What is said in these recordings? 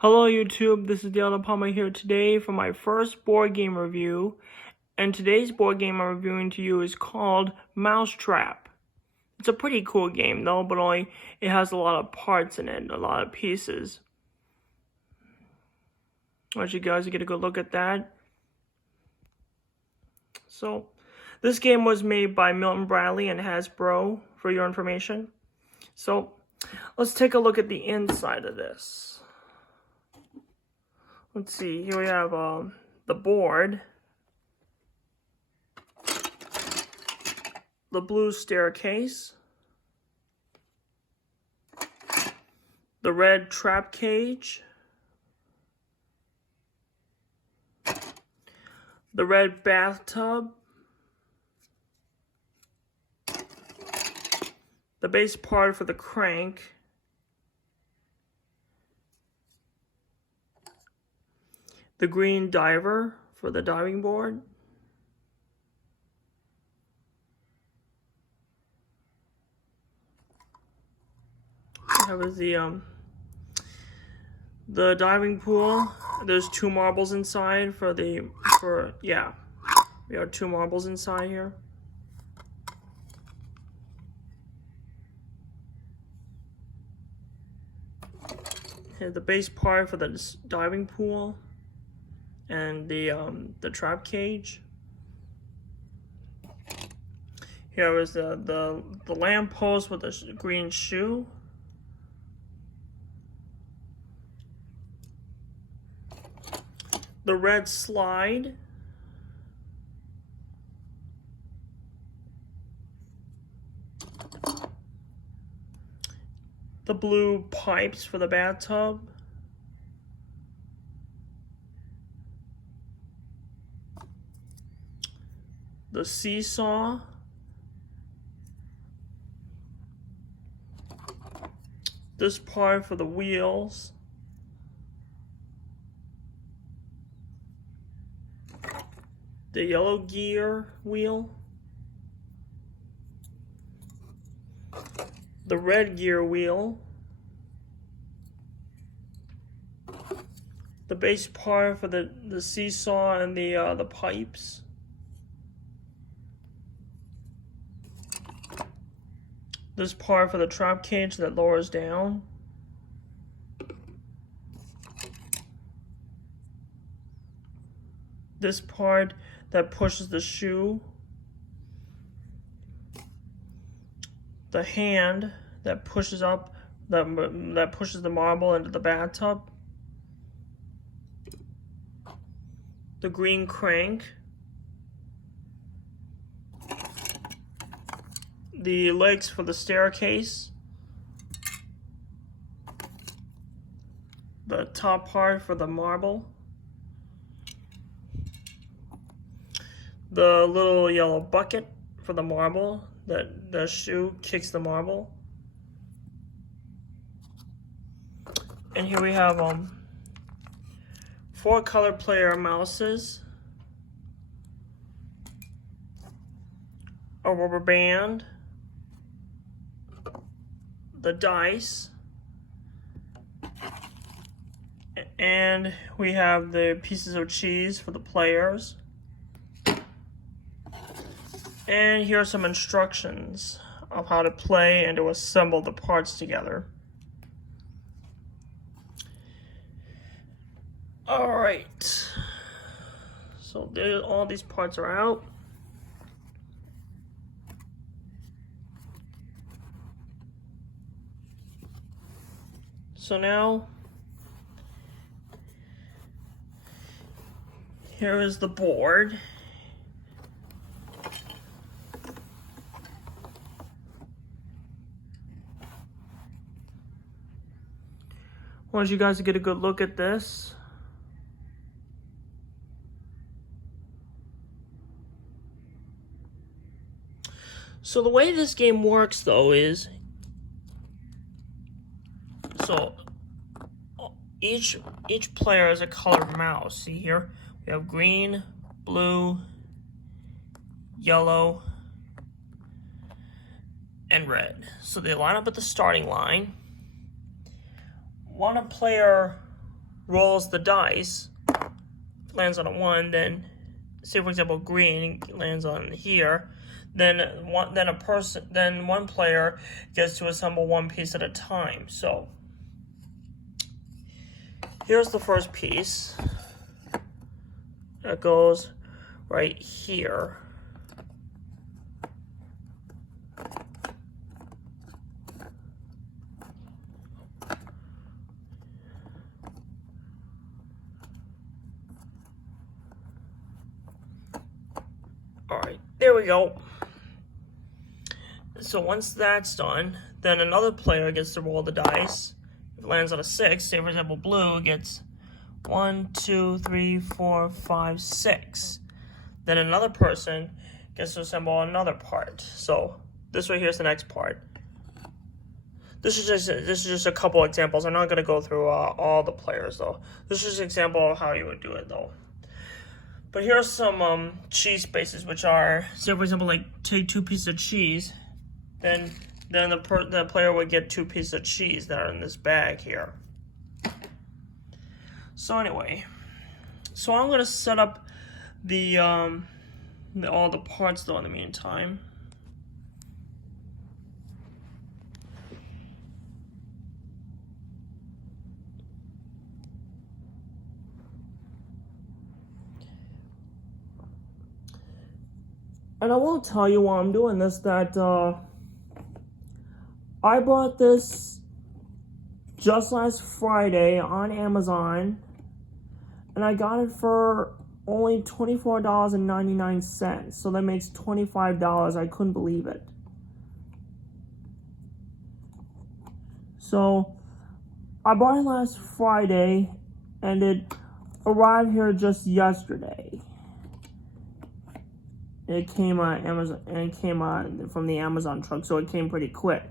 Hello YouTube, this is Dale Palmer here today for my first board game review. And today's board game I'm reviewing to you is called Mousetrap. It's a pretty cool game though, but it has a lot of parts in it, a lot of pieces. I want you guys to get a good look at that. So, this game was made by Milton Bradley and Hasbro, for your information. So, let's take a look at the inside of this. Let's see, here we have the board, the blue staircase, the red trap cage, the red bathtub, the base part for the crank, the green diver for the diving board, that was the diving pool. There's 2 marbles inside we have 2 marbles inside here. Here's the base part for the diving pool and the trap cage. Here is the lamp post with the green shoe. The red slide. The blue pipes for the bathtub. The seesaw. This part for the wheels. The yellow gear wheel. The red gear wheel. The base part for the seesaw and the pipes. This part for the trap cage that lowers down. This part that pushes the shoe. The hand that pushes up, that pushes the marble into the bathtub. The green crank. The legs for the staircase. The top part for the marble. The little yellow bucket for the marble, that the shoe kicks the marble. And here we have 4 color player mouses, a rubber band, the dice, and we have the pieces of cheese for the players. And here are some instructions of how to play and to assemble the parts together. Alright, so all these parts are out. So now, here is the board. I want you guys to get a good look at this. So the way this game works though is, so each player has a colored mouse. See here, we have green, blue, yellow, and red. So they line up at the starting line. One player rolls the dice, lands on a 1, then say for example green lands on here, then one player gets to assemble one piece at a time. So here's the first piece that goes right here. Alright, there we go. So once that's done, then another player gets to roll the dice. If it lands on a 6, say for example blue gets 1, 2, 3, 4, 5, 6. Then another person gets to assemble another part. So this right here is the next part. This is just a couple examples. I'm not going to go through all the players though. This is an example of how you would do it though. But here are some cheese spaces, which are, say for example, like take 2 pieces of cheese, then the player would get 2 pieces of cheese that are in this bag here. So anyway, so I'm gonna set up the all the parts though in the meantime. And I will tell you while I'm doing this that I bought this just last Friday on Amazon, and I got it for only $24.99. So that makes $25. I couldn't believe it. So I bought it last Friday, and it arrived here just yesterday. It came on Amazon, and it came from the Amazon truck, so it came pretty quick.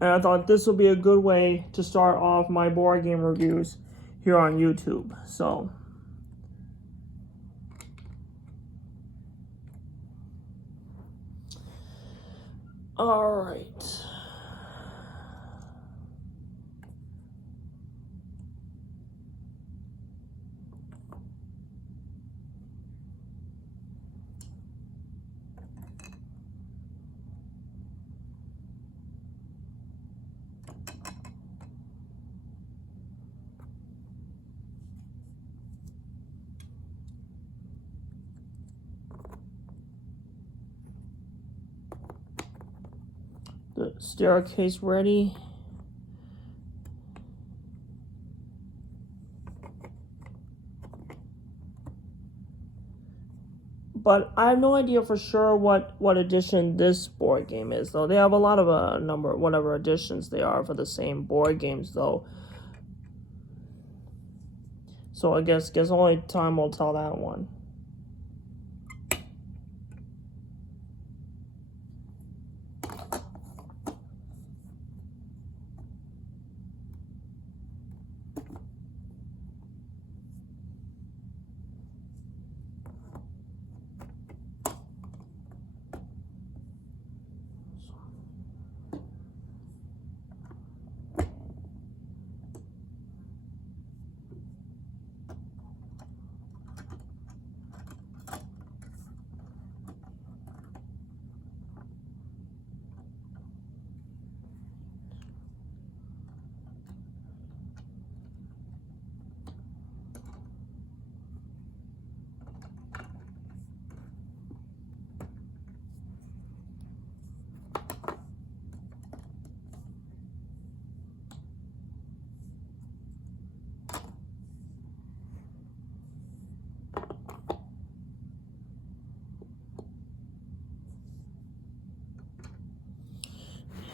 And I thought this would be a good way to start off my board game reviews here on YouTube. So all right. The staircase ready. But I have no idea for sure what edition this board game is, though. They have a lot of whatever editions they are for the same board games, though. So I guess only time will tell that one.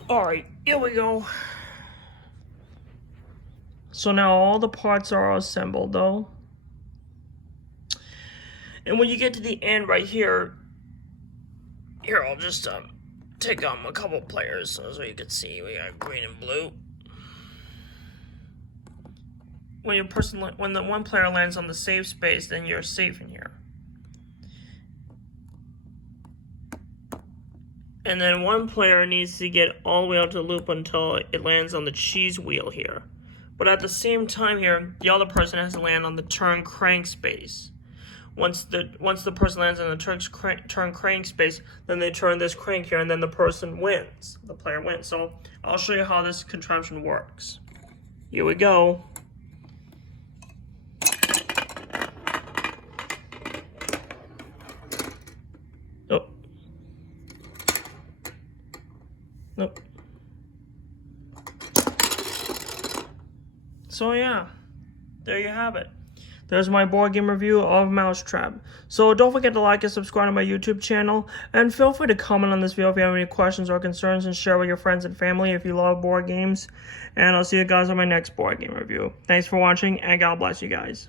Alright, here we go. So now all the parts are assembled though. And when you get to the end right here, I'll just take a couple players so you can see we got green and blue. When the one player lands on the safe space, then you're safe in here. And then one player needs to get all the way out to the loop until it lands on the cheese wheel here. But at the same time here, the other person has to land on the turn crank space. Once the person lands on the turn crank space, then they turn this crank here, and then the person wins. The player wins. So I'll show you how this contraption works. Here we go. Oh. Nope. So yeah, there you have it. There's my board game review of Mousetrap. So don't forget to like and subscribe to my YouTube channel, and feel free to comment on this video if you have any questions or concerns, and share with your friends and family if you love board games. And I'll see you guys on my next board game review. Thanks for watching, and God bless you guys.